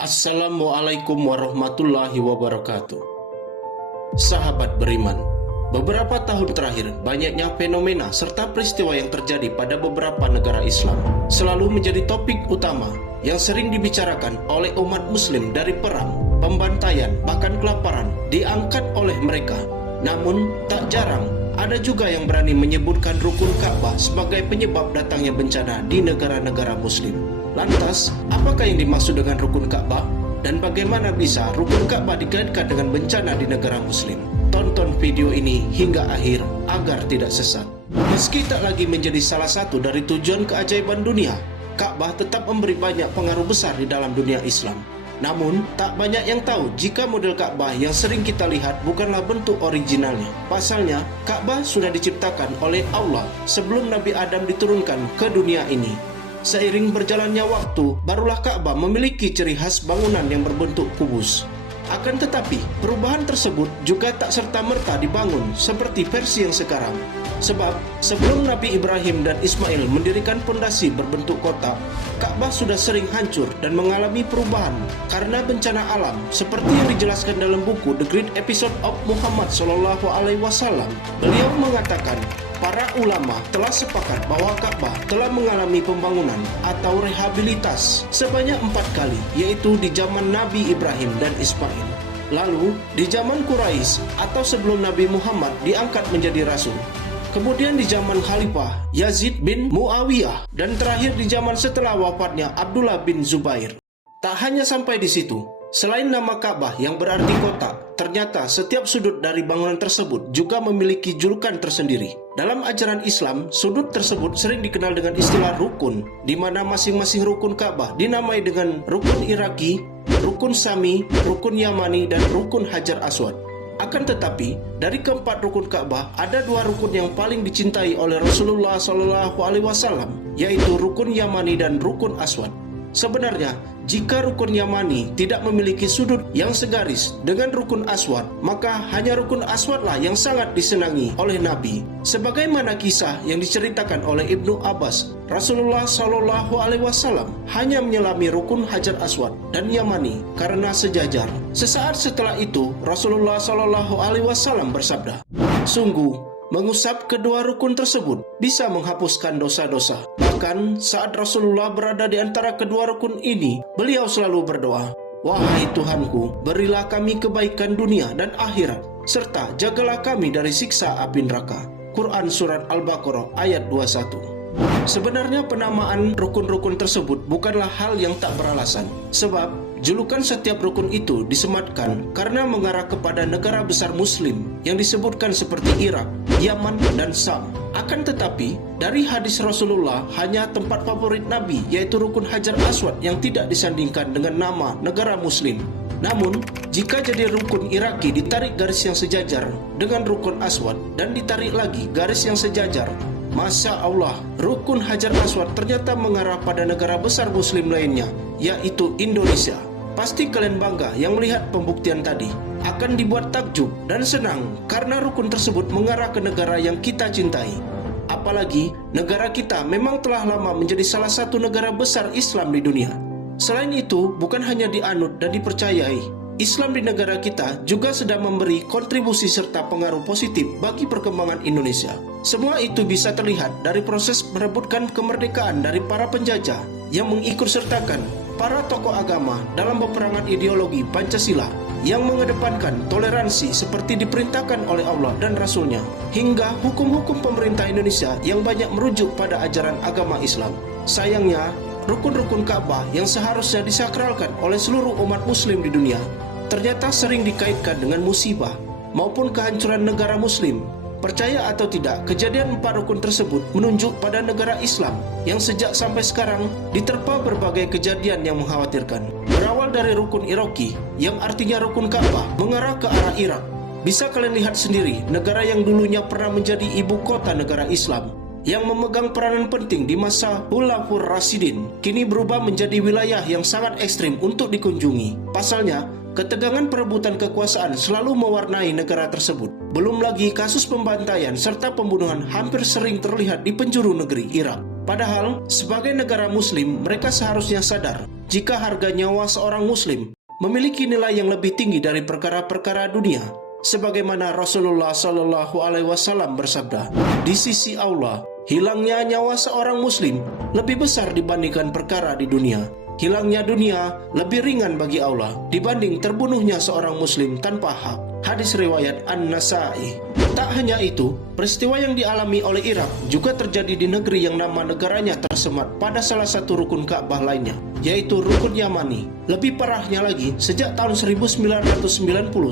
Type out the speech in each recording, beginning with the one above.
Assalamualaikum warahmatullahi wabarakatuh. Sahabat beriman, beberapa tahun terakhir banyaknya fenomena serta peristiwa yang terjadi pada beberapa negara Islam selalu menjadi topik utama yang sering dibicarakan oleh umat muslim. Dari perang, pembantaian, bahkan kelaparan diangkat oleh mereka. Namun tak jarang ada juga yang berani menyebutkan rukun Ka'bah sebagai penyebab datangnya bencana di negara-negara muslim. Lantas, apakah yang dimaksud dengan rukun Ka'bah? Dan bagaimana bisa rukun Ka'bah dikaitkan dengan bencana di negara muslim? Tonton video ini hingga akhir agar tidak sesat. Meski tak lagi menjadi salah satu dari tujuan keajaiban dunia, Ka'bah tetap memberi banyak pengaruh besar di dalam dunia Islam. Namun, tak banyak yang tahu jika model Ka'bah yang sering kita lihat bukanlah bentuk originalnya. Pasalnya, Ka'bah sudah diciptakan oleh Allah sebelum Nabi Adam diturunkan ke dunia ini. Seiring berjalannya waktu, barulah Ka'bah memiliki ciri khas bangunan yang berbentuk kubus. Akan tetapi, perubahan tersebut juga tak serta-merta dibangun seperti versi yang sekarang. Sebab, sebelum Nabi Ibrahim dan Ismail mendirikan pondasi berbentuk kotak, Ka'bah sudah sering hancur dan mengalami perubahan karena bencana alam, seperti yang dijelaskan dalam buku The Great Episode of Muhammad SAW. Beliau mengatakan, para ulama telah sepakat bahwa Ka'bah telah mengalami pembangunan atau rehabilitas sebanyak 4 kali, yaitu di zaman Nabi Ibrahim dan Ismail, lalu di zaman Quraisy atau sebelum Nabi Muhammad diangkat menjadi rasul, kemudian di zaman Khalifah Yazid bin Muawiyah, dan terakhir di zaman setelah wafatnya Abdullah bin Zubair. Tak hanya sampai di situ, selain nama Ka'bah yang berarti kotak, ternyata setiap sudut dari bangunan tersebut juga memiliki julukan tersendiri. Dalam ajaran Islam, sudut tersebut sering dikenal dengan istilah rukun, di mana masing-masing rukun Ka'bah dinamai dengan rukun Iraki, rukun Sami, rukun Yamani, dan rukun Hajar Aswad. Akan tetapi, dari keempat rukun Ka'bah, ada 2 rukun yang paling dicintai oleh Rasulullah SAW, yaitu rukun Yamani dan rukun Aswad. Sebenarnya, jika rukun Yamani tidak memiliki sudut yang segaris dengan rukun Aswad, maka hanya rukun Aswadlah yang sangat disenangi oleh Nabi. Sebagaimana kisah yang diceritakan oleh Ibnu Abbas, Rasulullah SAW hanya menyelami rukun Hajar Aswad dan Yamani karena sejajar. Sesaat setelah itu, Rasulullah SAW bersabda, "Sungguh, mengusap kedua rukun tersebut bisa menghapuskan dosa-dosa." Bahkan saat Rasulullah berada di antara kedua rukun ini, beliau selalu berdoa, "Wahai Tuhanku, berilah kami kebaikan dunia dan akhirat, serta jagalah kami dari siksa api neraka." Quran Surat Al-Baqarah ayat 21. Sebenarnya penamaan rukun-rukun tersebut bukanlah hal yang tak beralasan. Sebab, julukan setiap rukun itu disematkan karena mengarah kepada negara besar muslim yang disebutkan seperti Irak, Yaman, dan Sam. Akan tetapi, dari hadis Rasulullah, hanya tempat favorit Nabi yaitu rukun Hajar Aswad yang tidak disandingkan dengan nama negara muslim. Namun, jika jadi rukun Iraki ditarik garis yang sejajar dengan rukun Aswad dan ditarik lagi garis yang sejajar, Masya Allah, rukun Hajar Aswad ternyata mengarah pada negara besar muslim lainnya, yaitu Indonesia. Pasti kalian bangga yang melihat pembuktian tadi. Akan dibuat takjub dan senang karena rukun tersebut mengarah ke negara yang kita cintai. Apalagi negara kita memang telah lama menjadi salah satu negara besar Islam di dunia. Selain itu, bukan hanya dianut dan dipercayai, Islam di negara kita juga sedang memberi kontribusi serta pengaruh positif bagi perkembangan Indonesia. Semua itu bisa terlihat dari proses merebutkan kemerdekaan dari para penjajah yang mengikutsertakan para tokoh agama dalam peperangan ideologi Pancasila yang mengedepankan toleransi seperti diperintahkan oleh Allah dan Rasul-Nya, hingga hukum-hukum pemerintah Indonesia yang banyak merujuk pada ajaran agama Islam. Sayangnya, rukun-rukun Ka'bah yang seharusnya disakralkan oleh seluruh umat muslim di dunia ternyata sering dikaitkan dengan musibah maupun kehancuran negara muslim. Percaya atau tidak, kejadian 4 rukun tersebut menunjuk pada negara Islam yang sejak sampai sekarang diterpa berbagai kejadian yang mengkhawatirkan. Berawal dari rukun Iraki, yang artinya rukun Ka'bah mengarah ke arah Irak. Bisa kalian lihat sendiri, negara yang dulunya pernah menjadi ibu kota negara Islam, yang memegang peranan penting di masa Khulafaur Rasyidin, kini berubah menjadi wilayah yang sangat ekstrim untuk dikunjungi. Pasalnya, ketegangan perebutan kekuasaan selalu mewarnai negara tersebut. Belum lagi kasus pembantaian serta pembunuhan hampir sering terlihat di penjuru negeri Irak. Padahal, sebagai negara muslim, mereka seharusnya sadar jika harga nyawa seorang muslim memiliki nilai yang lebih tinggi dari perkara-perkara dunia. Sebagaimana Rasulullah Shallallahu Alaihi Wasallam bersabda, di sisi Allah, hilangnya nyawa seorang muslim lebih besar dibandingkan perkara di dunia. Hilangnya dunia lebih ringan bagi Allah dibanding terbunuhnya seorang muslim tanpa hak. Hadis riwayat An-Nasa'i. Tak hanya itu, peristiwa yang dialami oleh Irak juga terjadi di negeri yang nama negaranya tersemat pada salah satu rukun Ka'bah lainnya, yaitu rukun Yamani. Lebih parahnya lagi, sejak tahun 1990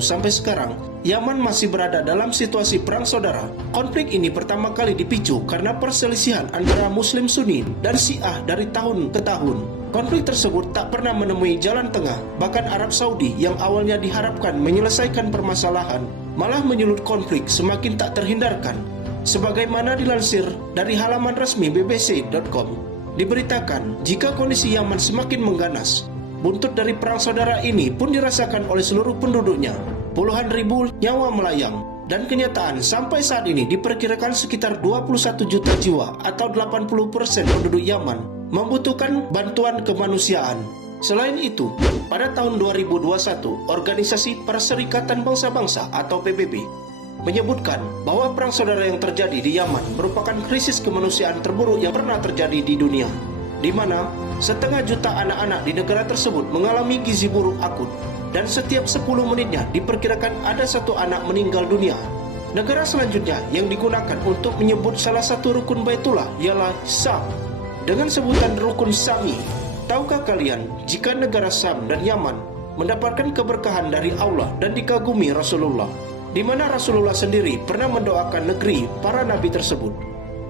sampai sekarang, Yaman masih berada dalam situasi perang saudara. Konflik ini pertama kali dipicu karena perselisihan antara Muslim Sunni dan Syiah dari tahun ke tahun. Konflik tersebut tak pernah menemui jalan tengah, bahkan Arab Saudi yang awalnya diharapkan menyelesaikan permasalahan, malah menyulut konflik semakin tak terhindarkan. Sebagaimana dilansir dari halaman resmi bbc.com, diberitakan jika kondisi Yaman semakin mengganas. Buntut dari perang saudara ini pun dirasakan oleh seluruh penduduknya. Puluhan ribu nyawa melayang, dan kenyataan sampai saat ini diperkirakan sekitar 21 juta jiwa atau 80% penduduk Yaman membutuhkan bantuan kemanusiaan. Selain itu, pada tahun 2021, Organisasi Perserikatan Bangsa-Bangsa atau PBB menyebutkan bahwa perang saudara yang terjadi di Yaman merupakan krisis kemanusiaan terburuk yang pernah terjadi di dunia, di mana setengah juta anak-anak di negara tersebut mengalami gizi buruk akut, dan setiap 10 menitnya diperkirakan ada satu anak meninggal dunia. Negara selanjutnya yang digunakan untuk menyebut salah satu rukun Baitullah ialah Syam, dengan sebutan rukun Sami. Tahukah kalian jika negara Syam dan Yaman mendapatkan keberkahan dari Allah dan dikagumi Rasulullah, di mana Rasulullah sendiri pernah mendoakan negeri para nabi tersebut.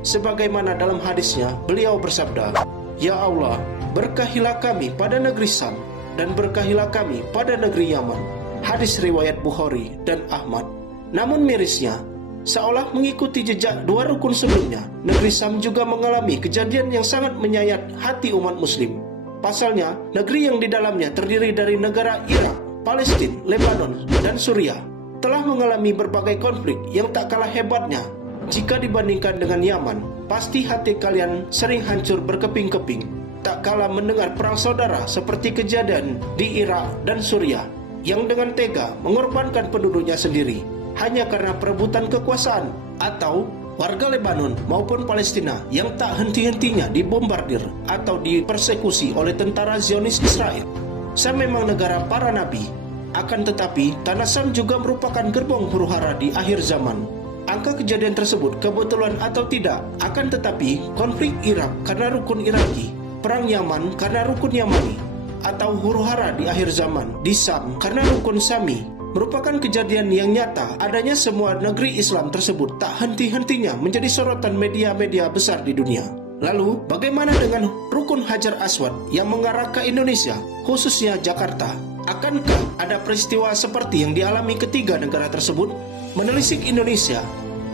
Sebagaimana dalam hadisnya, beliau bersabda, "Ya Allah, berkahilah kami pada negeri Syam dan berkahilah kami pada negeri Yaman." Hadis riwayat Bukhari dan Ahmad. Namun mirisnya, seolah mengikuti jejak dua rukun sebelumnya, negeri Syam juga mengalami kejadian yang sangat menyayat hati umat muslim. Pasalnya, negeri yang di dalamnya terdiri dari negara Irak, Palestina, Lebanon, dan Suriah telah mengalami berbagai konflik yang tak kalah hebatnya. Jika dibandingkan dengan Yaman, pasti hati kalian sering hancur berkeping-keping tak kalah mendengar perang saudara seperti kejadian di Irak dan Suriah yang dengan tega mengorbankan penduduknya sendiri hanya karena perebutan kekuasaan, atau warga Lebanon maupun Palestina yang tak henti-hentinya dibombardir atau dipersekusi oleh tentara Zionis Israel. Syam memang negara para nabi, akan tetapi tanah Syam juga merupakan gerbong huru-hara di akhir zaman. Angka kejadian tersebut kebetulan atau tidak, akan tetapi konflik Irak karena rukun Iraki, perang Yaman karena rukun Yamani, atau huru-hara di akhir zaman di Syam karena rukun Sami merupakan kejadian yang nyata. Adanya semua negeri Islam tersebut tak henti-hentinya menjadi sorotan media-media besar di dunia. Lalu, bagaimana dengan rukun Hajar Aswad yang mengarah ke Indonesia, khususnya Jakarta? Akankah ada peristiwa seperti yang dialami ketiga negara tersebut? Menelisik Indonesia,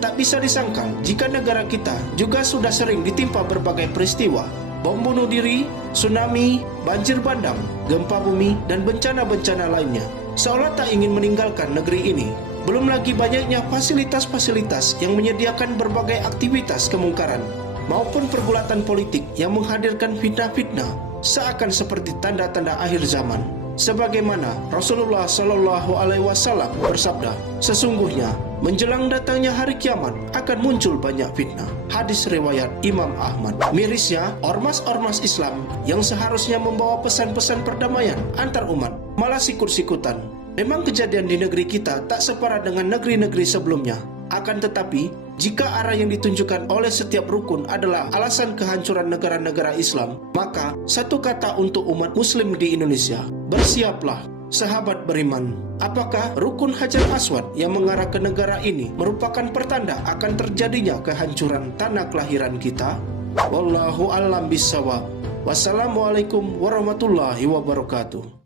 tak bisa disangkal jika negara kita juga sudah sering ditimpa berbagai peristiwa, bom bunuh diri, tsunami, banjir bandang, gempa bumi, dan bencana-bencana lainnya. Seolah tak ingin meninggalkan negeri ini. Belum lagi banyaknya fasilitas-fasilitas yang menyediakan berbagai aktivitas kemungkaran maupun pergulatan politik yang menghadirkan fitnah-fitnah seakan seperti tanda-tanda akhir zaman. Sebagaimana Rasulullah Shallallahu Alaihi Wasallam bersabda, sesungguhnya menjelang datangnya hari kiamat akan muncul banyak fitnah. Hadis riwayat Imam Ahmad. Mirisnya, ormas-ormas Islam yang seharusnya membawa pesan-pesan perdamaian antar umat malah sikut-sikutan. Memang kejadian di negeri kita tak separah dengan negeri-negeri sebelumnya. Akan tetapi, jika arah yang ditunjukkan oleh setiap rukun adalah alasan kehancuran negara-negara Islam, maka satu kata untuk umat muslim di Indonesia, bersiaplah, sahabat beriman. Apakah rukun Hajar Aswad yang mengarah ke negara ini merupakan pertanda akan terjadinya kehancuran tanah kelahiran kita? Wallahu a'lam bishawab. Wassalamualaikum warahmatullahi wabarakatuh.